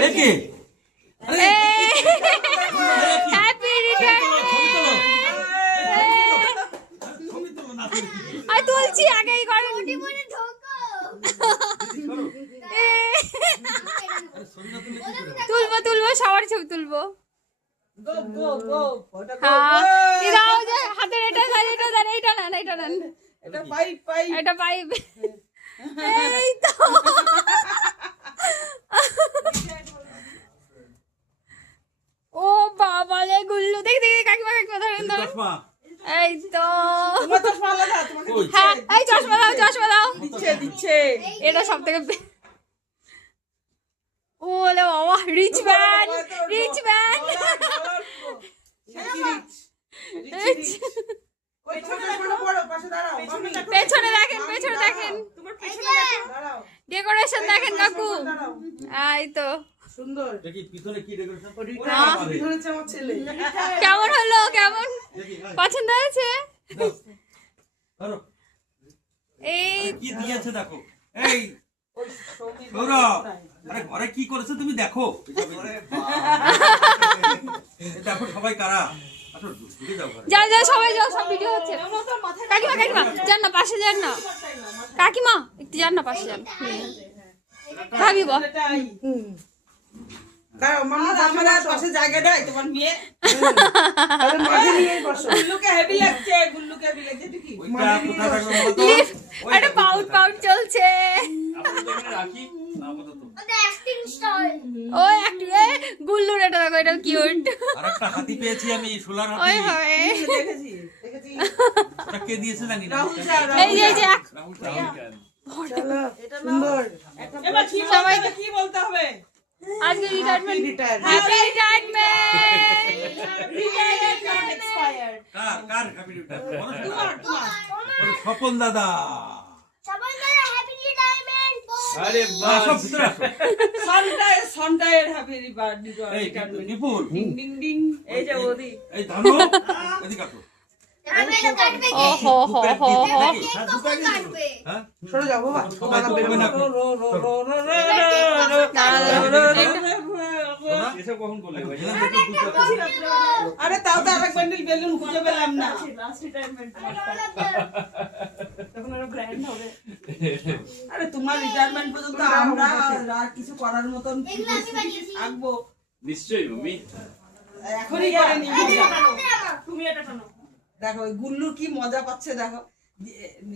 দেখি happy return I তুলছি আগেই করেন তুলবো সবার ছবি তুলবো হাতের এটা নেন এটা পাইপ এই তো ও বাবা রে গুল্লু দেখি কাকিমা ধরেন এই তো হ্যাঁ এই চশমা দাও দিচ্ছে এটা সব থেকে ওলে বাবা রিচ ম্যান পেছনে দেখেন ডেকোরেশন দেখেন কাকু এই তো সুন্দর দেখি পিছনে কি ডেকোরেশন আমার ছেলে কেমন হলো পছন্দ হয়েছে এই কি দিয়েছে দেখো এই সৌরভ আরে ঘরে কি করেছে তুমি দেখো দেখো সবাই কারা যাও সবাই যাও সব ভিডিও হচ্ছে কাকিমা যান না পাশে যান না কাকিমা একটু যান না পাশে যান ভাবি বল পাশে জায়গা দেয় তোমার মেয়ে গুল্লুকে হেভি লাগছে দেখি একটা পাউট চলছে ওই একটু গুল্লুর এটা দেখো এটা কিউট আরেকটা হাতি পেয়েছি আমি সোলার ওই হাতি হয় দেখেছি ওটা কে দিয়েছে জানি না এই যে সুন্দর এবার সবাইকে কি বলতে হবে আজকে রিটায়ারমেন্ট হ্যাপি রিটায়ারমেন্ট কার হ্যাপি রিটায়ারমেন্ট স্বপন দাদা আরে বাহ সব ভিতরে আসো সন্টায়ের হ্যাপি বার্থডে এই নিপুল ডিং ডিং ডিং এই যে ওদি এই ধনো এদিকে আসো সরে যাও বাবা সবাই তো বেরোবে না এসব কখন করলে আরে তাও তো আরেক বান্ডিল বেলুন খুঁজে পেলাম না তখন আরো গ্র্যান্ড হবে আরে তোমার রিটায়ারমেন্ট পর্যন্ত আমরা আর কিছু করার মতন থাকবো নিশ্চয়ই তুমি এখনই করে নি তুমি এটা টানো দেখো গুল্লু কি মজা পাচ্ছে দেখো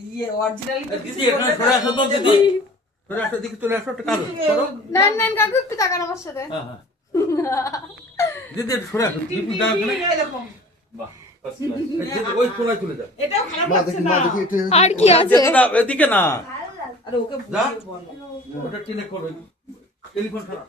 ইয়ে অরিজিনাল দিদি এখানে সরে আসো তো দিদি সরে আসো দিকে চলে আসো একটু কারো সরো নেন কাকু একটু তাকান আমার সাথে হ্যাঁ দিদি সরে আসো দিদি দাও এখানে এরকম বাহ ওই কোনায় চলে যাও এটাও খারাপ লাগছে না আর কি আছে এদিকে না আরে ওকে বুঝিয়ে বল ওটা টেনে করো টেলিফোন ছাড়া